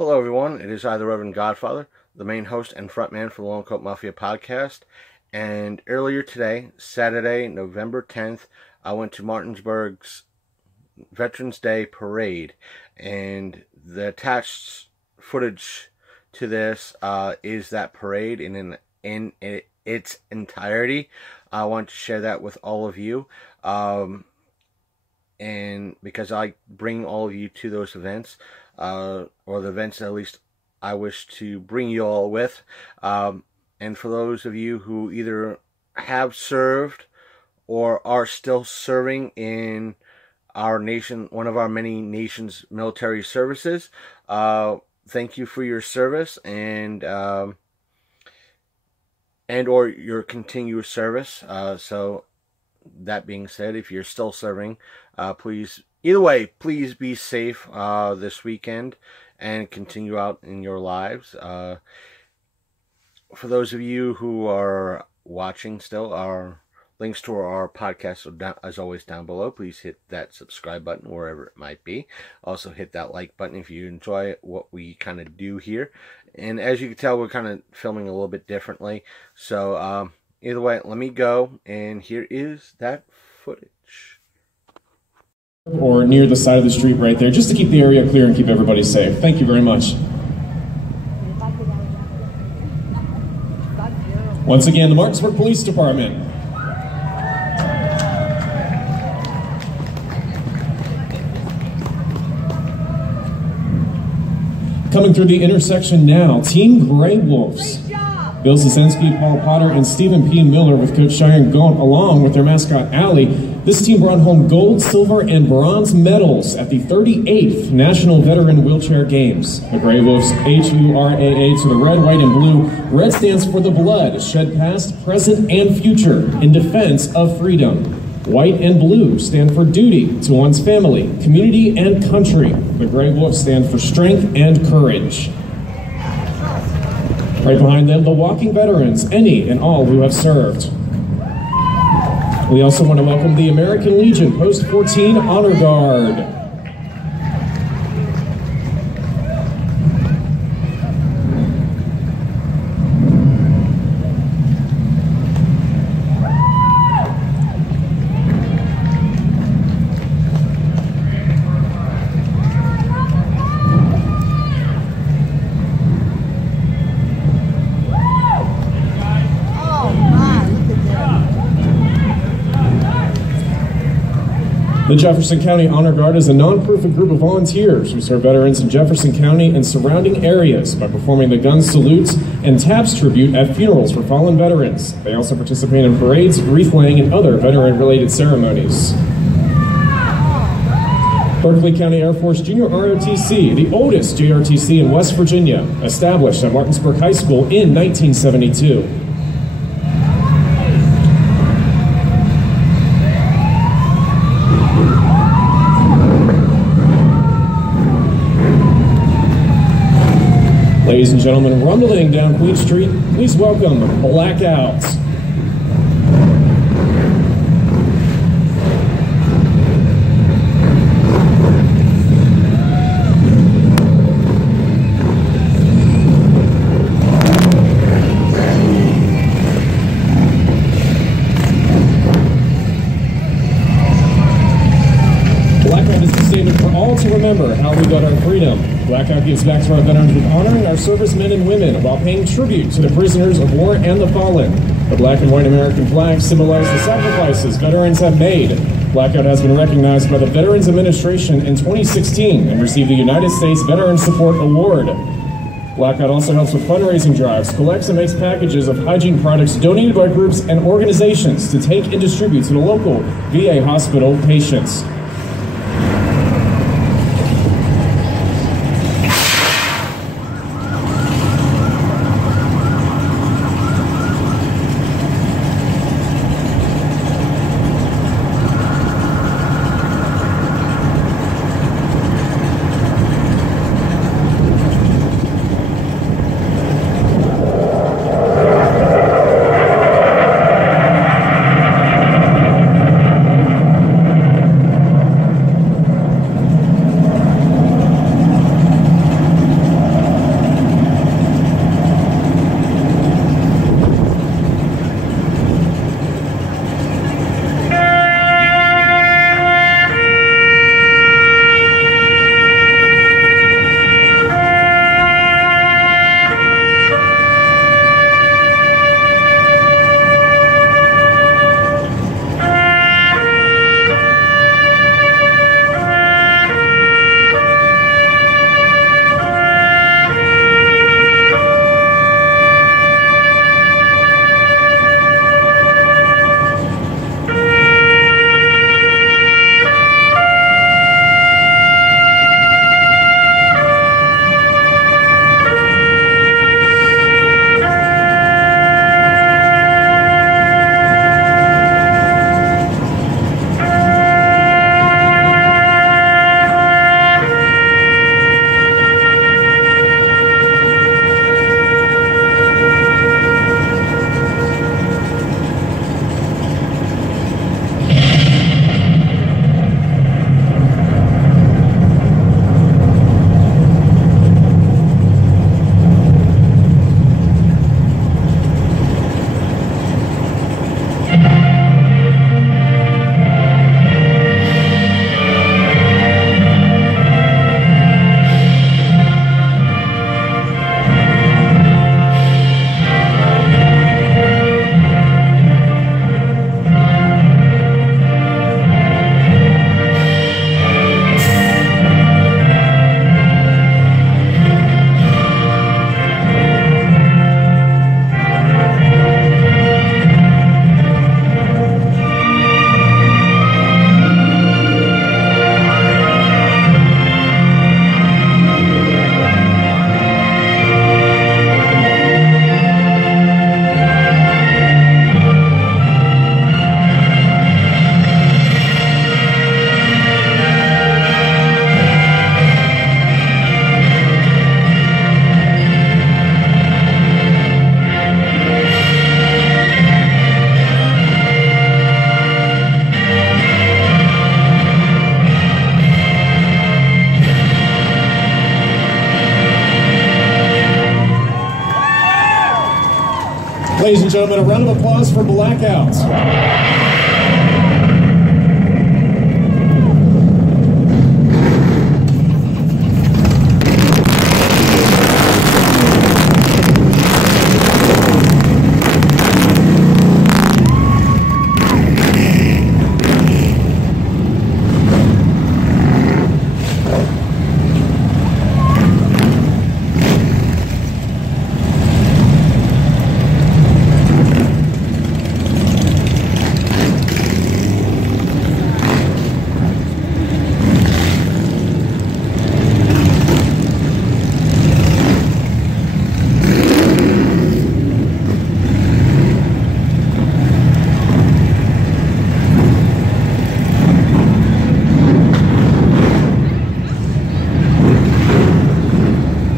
Hello everyone, it is I, the Reverend Godfather, the main host and frontman for the Lone Coat Mafia podcast. And earlier today, Saturday, November 10th, I went to Martinsburg's Veterans Day Parade. And the attached footage to this is that parade in its entirety. I want to share that with all of you. And because I bring all of you to those events, or the events at least I wish to bring you all with. And for those of you who either have served or are still serving in our nation, one of our many nation's military services, thank you for your service and or your continuous service. So that being said, if you're still serving, please, either way, please be safe this weekend and continue out in your lives. For those of you who are watching still, our links to our podcast are down, as always, down below. Please hit that subscribe button wherever it might be. Also hit that like button if you enjoy what we kind of do here. And as you can tell, we're kind of filming a little bit differently. So either way, let me go, and here is that footage. Or near the side of the street right there, just to keep the area clear and keep everybody safe. Thank you very much. Once again, the Martinsburg Police Department. Coming through the intersection now, Team Gray Wolves. Bill Zasensky, Paul Potter, and Stephen P. Miller with Coach Cheyenne going along with their mascot, Allie. This team brought home gold, silver, and bronze medals at the 38th National Veteran Wheelchair Games. The Gray Wolves, H-U-R-A-A to the red, white, and blue. Red stands for the blood, shed past, present, and future in defense of freedom. White and blue stand for duty to one's family, community, and country. The Gray Wolves stand for strength and courage. Right behind them, the walking veterans, any and all who have served. We also want to welcome the American Legion Post 14 Honor Guard. The Jefferson County Honor Guard is a non-profit group of volunteers who serve veterans in Jefferson County and surrounding areas by performing the gun salutes and taps tribute at funerals for fallen veterans. They also participate in parades, wreath laying, and other veteran-related ceremonies. Berkeley County Air Force Junior ROTC, the oldest JRTC in West Virginia, established at Martinsburg High School in 1972. Ladies and gentlemen, rumbling down Queen Street, please welcome Blackout. Blackout is the statement for all to remember how we got our freedom. Blackout gives back to our veterans with honoring our servicemen and women while paying tribute to the prisoners of war and the fallen. The black and white American flag symbolize the sacrifices veterans have made. Blackout has been recognized by the Veterans Administration in 2016 and received the United States Veteran Support Award. Blackout also helps with fundraising drives, collects and makes packages of hygiene products donated by groups and organizations to take and distribute to the local VA hospital patients. ladies and gentlemen, a round of applause for Blackout.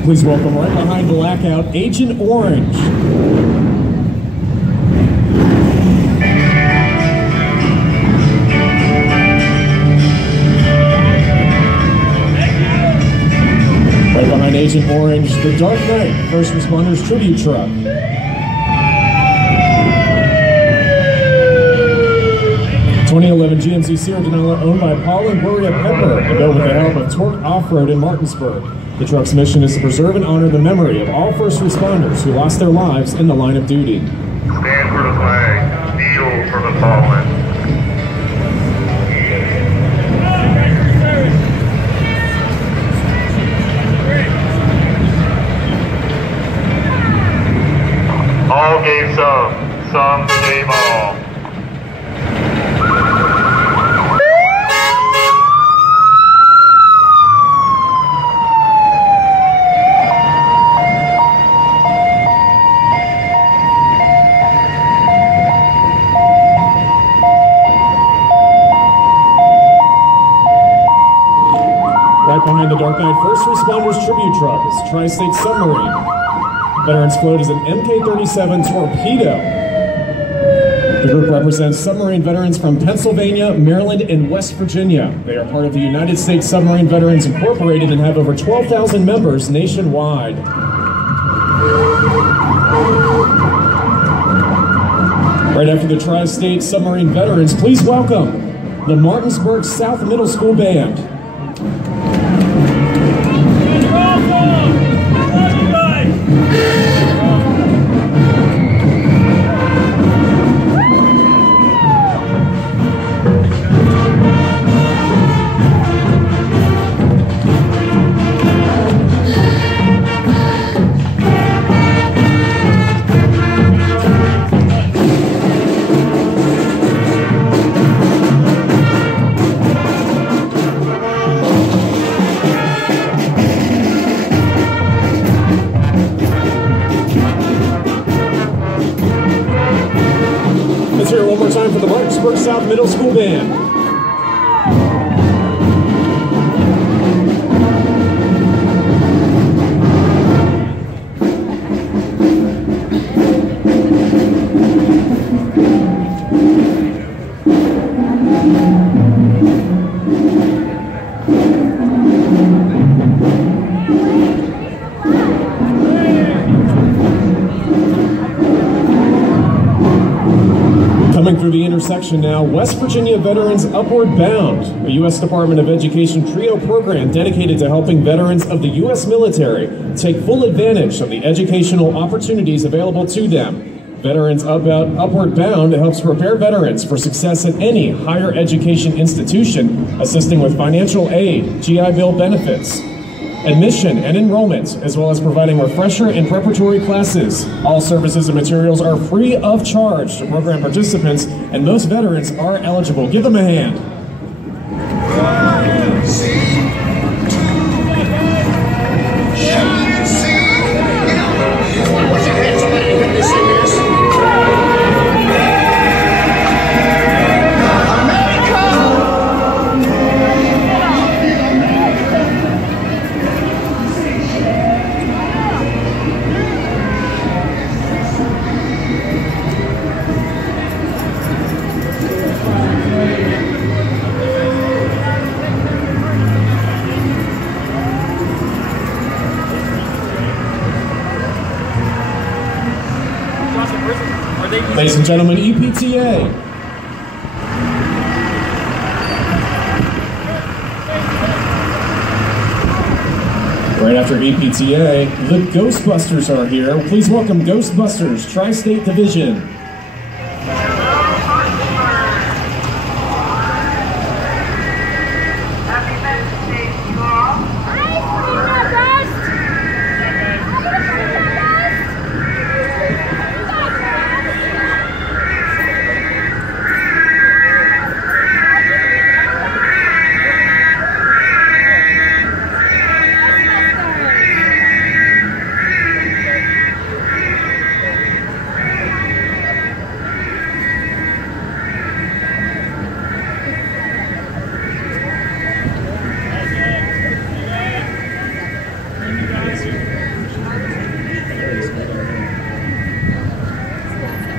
Please welcome right behind Blackout, Agent Orange. Right behind Agent Orange, the Dark Knight First Responders Tribute Truck. '11 GMC Sierra Denali owned by Paul and Gloria Pepper and built with the help of Torque Off-Road in Martinsburg. The truck's mission is to preserve and honor the memory of all first responders who lost their lives in the line of duty. Stand for the flag, kneel for the fallen. All gave some gave all. Right behind the Dark Knight First Responders Tribute Truck is Tri-State Submarine. Veterans float is an MK-37 Torpedo. The group represents submarine veterans from Pennsylvania, Maryland, and West Virginia. They are part of the United States Submarine Veterans Incorporated and have over 12,000 members nationwide. Right after the Tri-State Submarine Veterans, please welcome the Martinsburg South Middle School Band. Let's hear it one more time for the Martinsburg South Middle School Band. Coming through the intersection now, West Virginia Veterans Upward Bound, a U.S. Department of Education TRIO program dedicated to helping veterans of the U.S. military take full advantage of the educational opportunities available to them. Veterans Upward Bound helps prepare veterans for success at any higher education institution, assisting with financial aid, GI Bill benefits, admission and enrollment, as well as providing refresher and preparatory classes. All services and materials are free of charge to program participants, and most veterans are eligible. Give them a hand. Ladies and gentlemen, EPTA. Right after EPTA, the Ghostbusters are here. Please welcome Ghostbusters, Tri-State Division.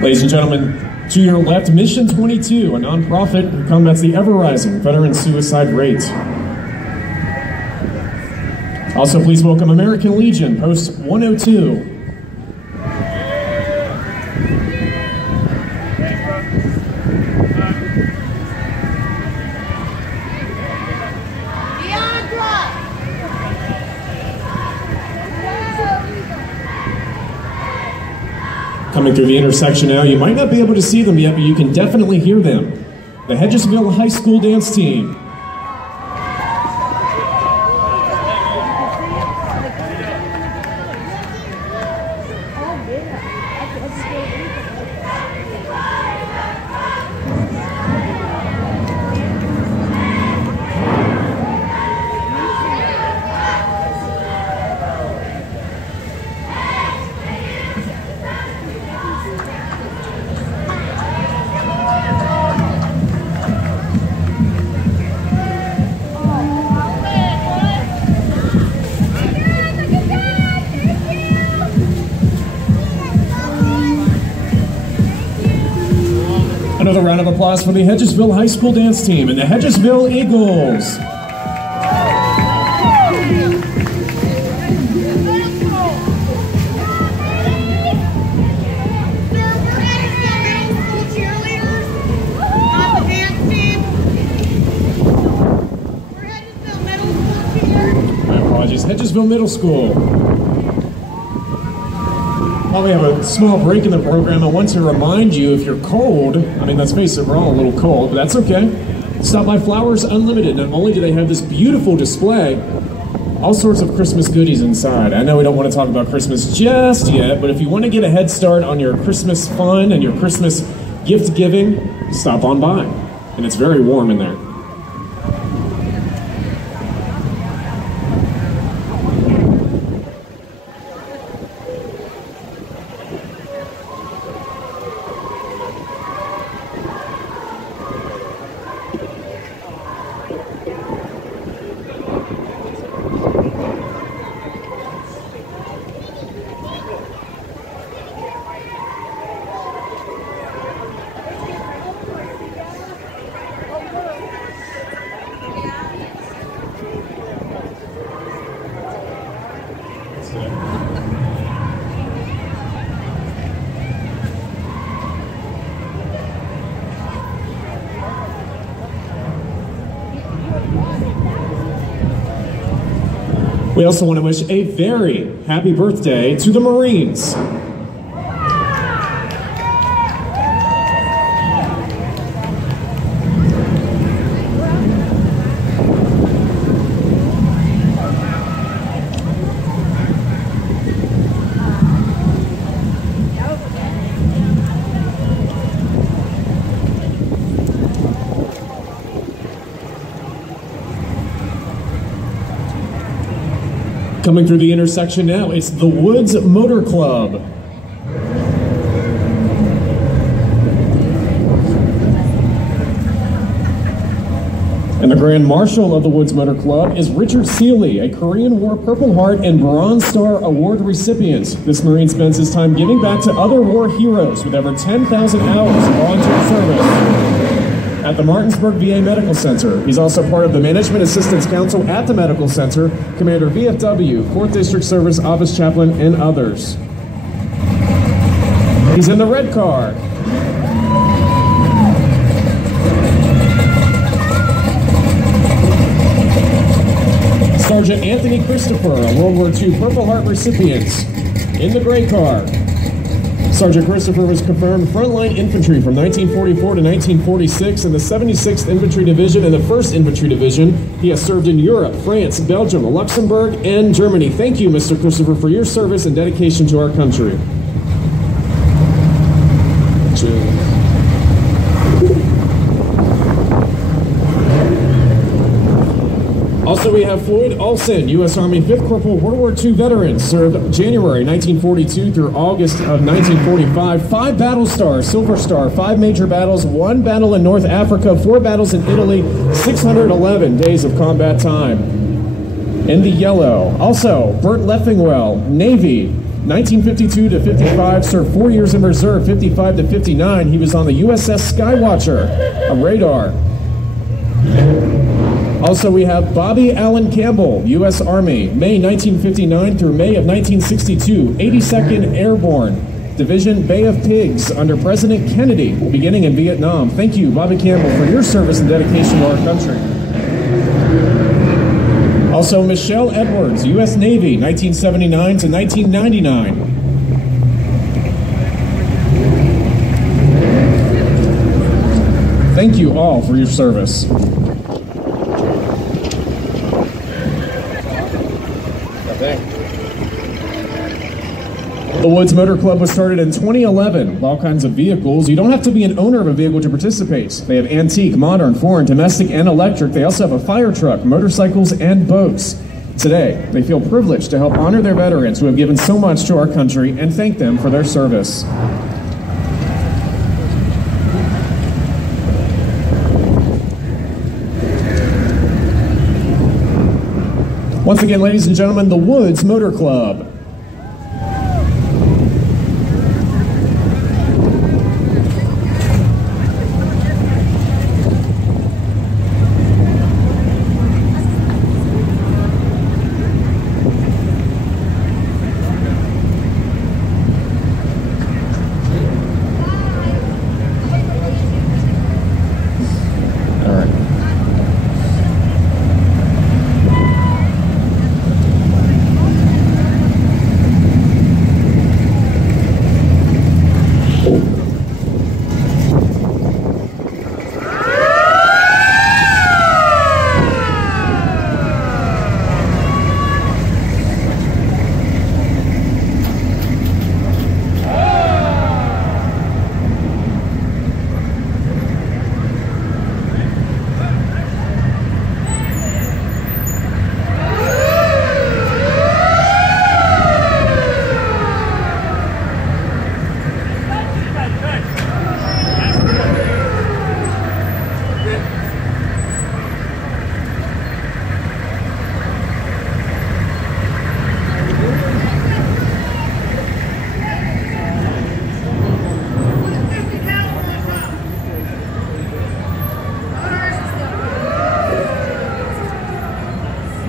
Ladies and gentlemen, to your left, Mission 22, a nonprofit who combats the ever-rising veteran suicide rate. Also, please welcome American Legion, Post 102. Coming through the intersection now, you might not be able to see them yet, but you can definitely hear them. The Hedgesville High School dance team. Another round of applause for the Hedgesville High School dance team and the Hedgesville Eagles. My apologies, Hedgesville Middle School. While we have a small break in the program, I want to remind you, if you're cold, I mean, let's face it, we're all a little cold, but that's okay. Stop by Flowers Unlimited. Not only do they have this beautiful display, all sorts of Christmas goodies inside. I know we don't want to talk about Christmas just yet, but if you want to get a head start on your Christmas fun and your Christmas gift giving, stop on by. And it's very warm in there. We also want to wish a very happy birthday to the Marines. Coming through the intersection now, it's the Woods Motor Club. And the Grand Marshal of the Woods Motor Club is Richard Seeley, a Korean War Purple Heart and Bronze Star Award recipient. This Marine spends his time giving back to other war heroes with over 10,000 hours of volunteer service at the Martinsburg VA Medical Center. He's also part of the Management Assistance Council at the Medical Center, Commander VFW, 4th District Service Office Chaplain, and others. He's in the red car. Sergeant Anthony Christopher, a World War II Purple Heart recipient, in the gray car. Sergeant Christopher was confirmed frontline infantry from 1944 to 1946 in the 76th Infantry Division and the 1st Infantry Division. He has served in Europe, France, Belgium, Luxembourg, and Germany. Thank you, Mr. Christopher, for your service and dedication to our country. Also, we have Floyd Olson, U.S. Army 5th Corporal, World War II veteran, served January 1942 through August of 1945. 5 battle stars, Silver Star, 5 major battles, 1 battle in North Africa, 4 battles in Italy, 611 days of combat time. In the yellow. Also, Bert Leffingwell, Navy, 1952 to 55, served 4 years in reserve, 55 to 59. He was on the USS Skywatcher, a radar. Also, we have Bobby Allen Campbell, U.S. Army, May 1959 through May of 1962, 82nd Airborne, Division Bay of Pigs under President Kennedy, beginning in Vietnam. Thank you, Bobby Campbell, for your service and dedication to our country. Also, Michelle Edwards, U.S. Navy, 1979 to 1999. Thank you all for your service. The Woods Motor Club was started in 2011 with all kinds of vehicles. You don't have to be an owner of a vehicle to participate. They have antique, modern, foreign, domestic, and electric. They also have a fire truck, motorcycles, and boats. Today, they feel privileged to help honor their veterans who have given so much to our country and thank them for their service. Once again, ladies and gentlemen, the Woods Motor Club.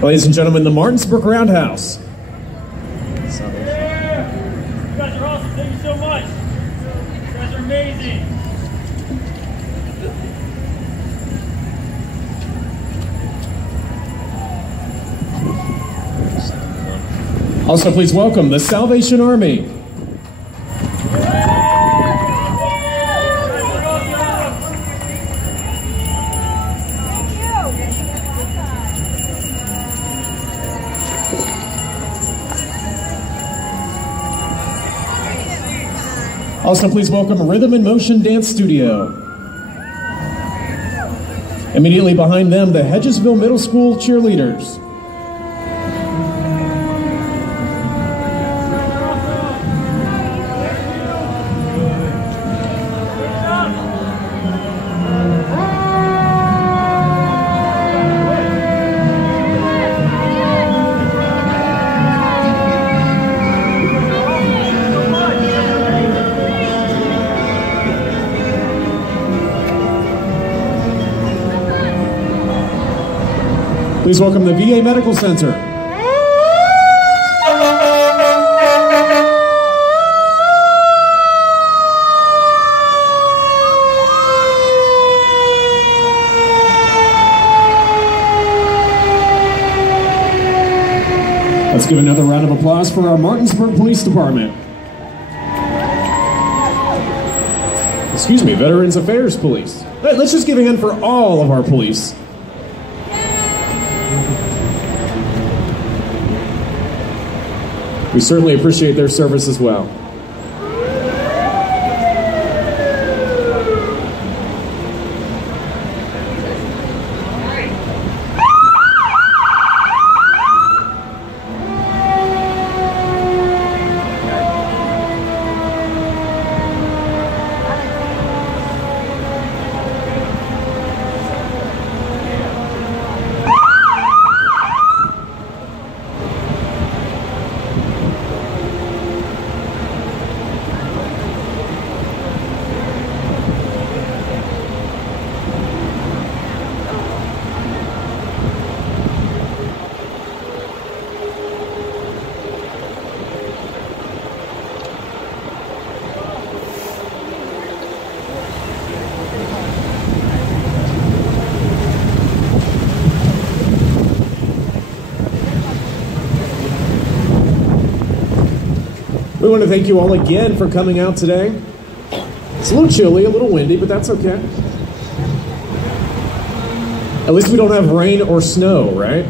Ladies and gentlemen, the Martinsburg Roundhouse. You guys are awesome. Thank you so much. You guys are amazing. Also, please welcome the Salvation Army. Also, please welcome Rhythm and Motion Dance Studio. Immediately behind them, the Hedgesville Middle School cheerleaders. Please welcome the VA Medical Center. applause for our Martinsburg Police Department. Excuse me, Veterans Affairs Police. Hey, let's just give a hand for all of our police. We certainly appreciate their service as well. We want to thank you all again for coming out today. It's a little chilly, a little windy, but that's okay. At least we don't have rain or snow, right?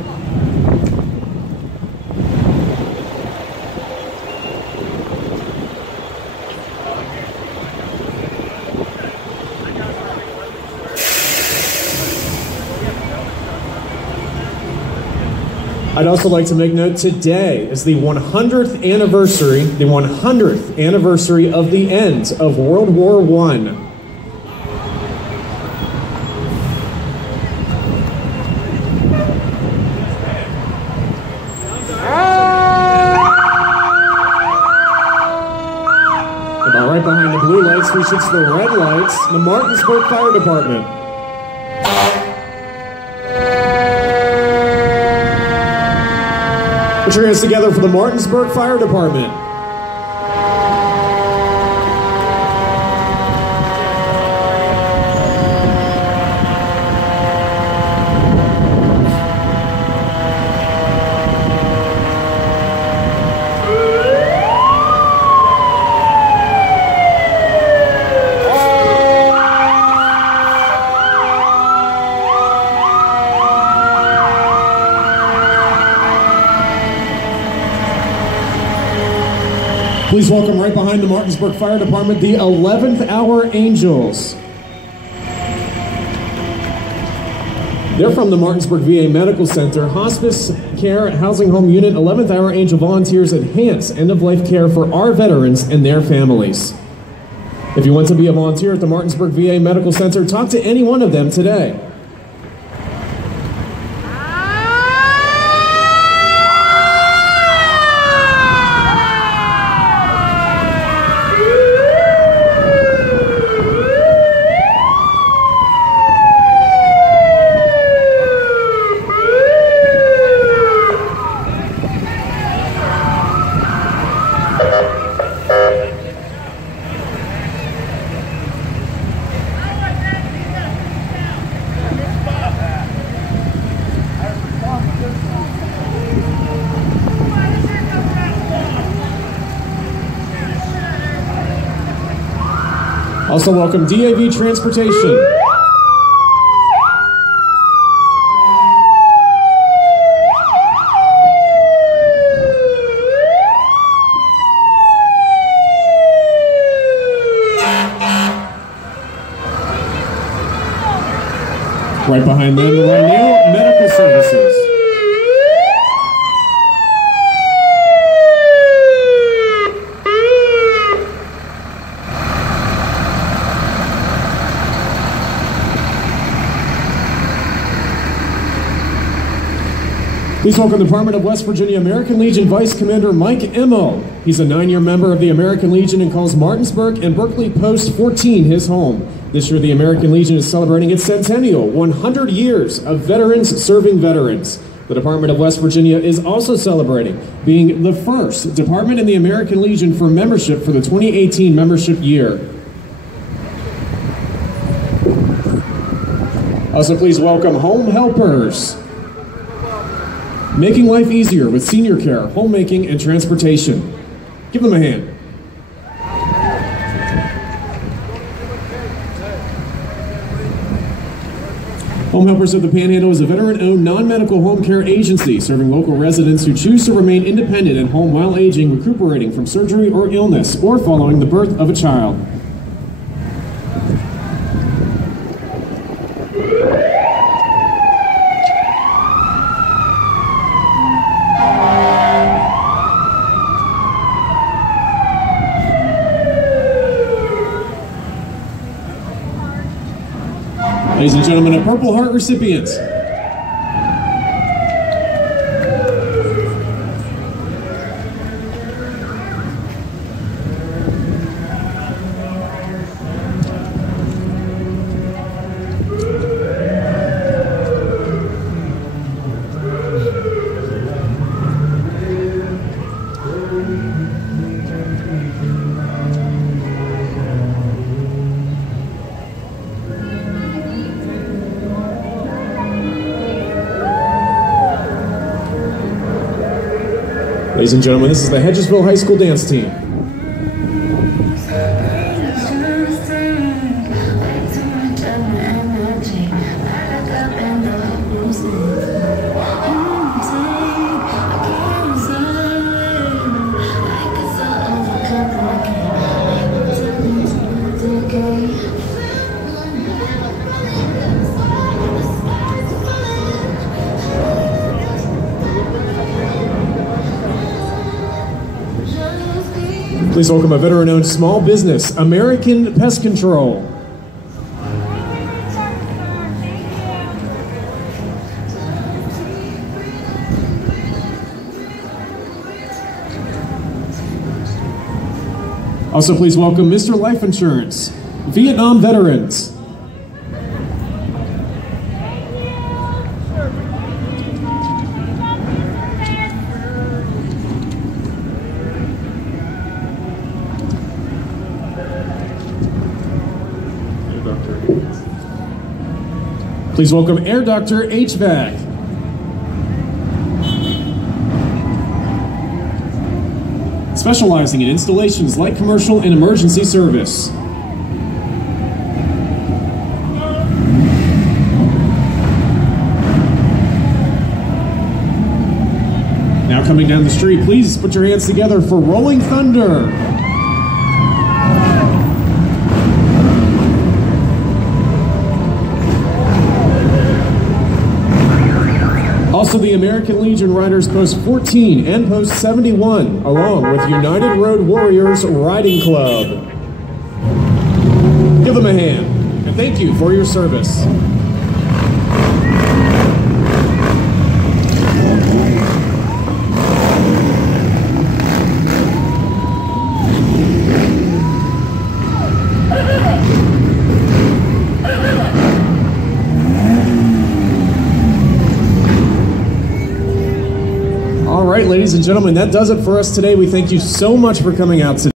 I'd also like to make note today is the 100th anniversary of the end of World War I. About right behind the blue lights, we should see the red lights, the Martinsburg Fire Department. Put your hands together for the Martinsburg Fire Department. Please welcome right behind the Martinsburg Fire Department, the 11th Hour Angels. They're from the Martinsburg VA Medical Center, Hospice Care Housing Home Unit. 11th Hour Angel volunteers enhance end-of-life care for our veterans and their families. If you want to be a volunteer at the Martinsburg VA Medical Center, talk to any one of them today. Also welcome DAV Transportation. Right behind them, Rhino Medical Services. Please welcome the Department of West Virginia American Legion Vice Commander Mike Emmel. He's a 9-year member of the American Legion and calls Martinsburg and Berkeley Post 14 his home. This year, the American Legion is celebrating its centennial, 100 years of veterans serving veterans. The Department of West Virginia is also celebrating being the first department in the American Legion for membership for the 2018 membership year. Also, please welcome Home Helpers. Making life easier with senior care, homemaking, and transportation. Give them a hand. Home Helpers of the Panhandle is a veteran-owned non-medical home care agency serving local residents who choose to remain independent at home while aging, recuperating from surgery or illness, or following the birth of a child. Ladies and gentlemen, a Purple Heart recipients. Ladies and gentlemen, this is the Hedgesville High School dance team. Please welcome a veteran-owned small business, American Pest Control. Also, please welcome Mr. Life Insurance, Vietnam Veterans. Please welcome Air Doctor HVAC. Specializing in installations, light commercial, and emergency service. Now coming down the street, please put your hands together for Rolling Thunder. Also, the American Legion Riders Post 14 and Post 71, along with United Road Warriors Riding Club. Give them a hand, and thank you for your service. All right, ladies and gentlemen, that does it for us today. We thank you so much for coming out today.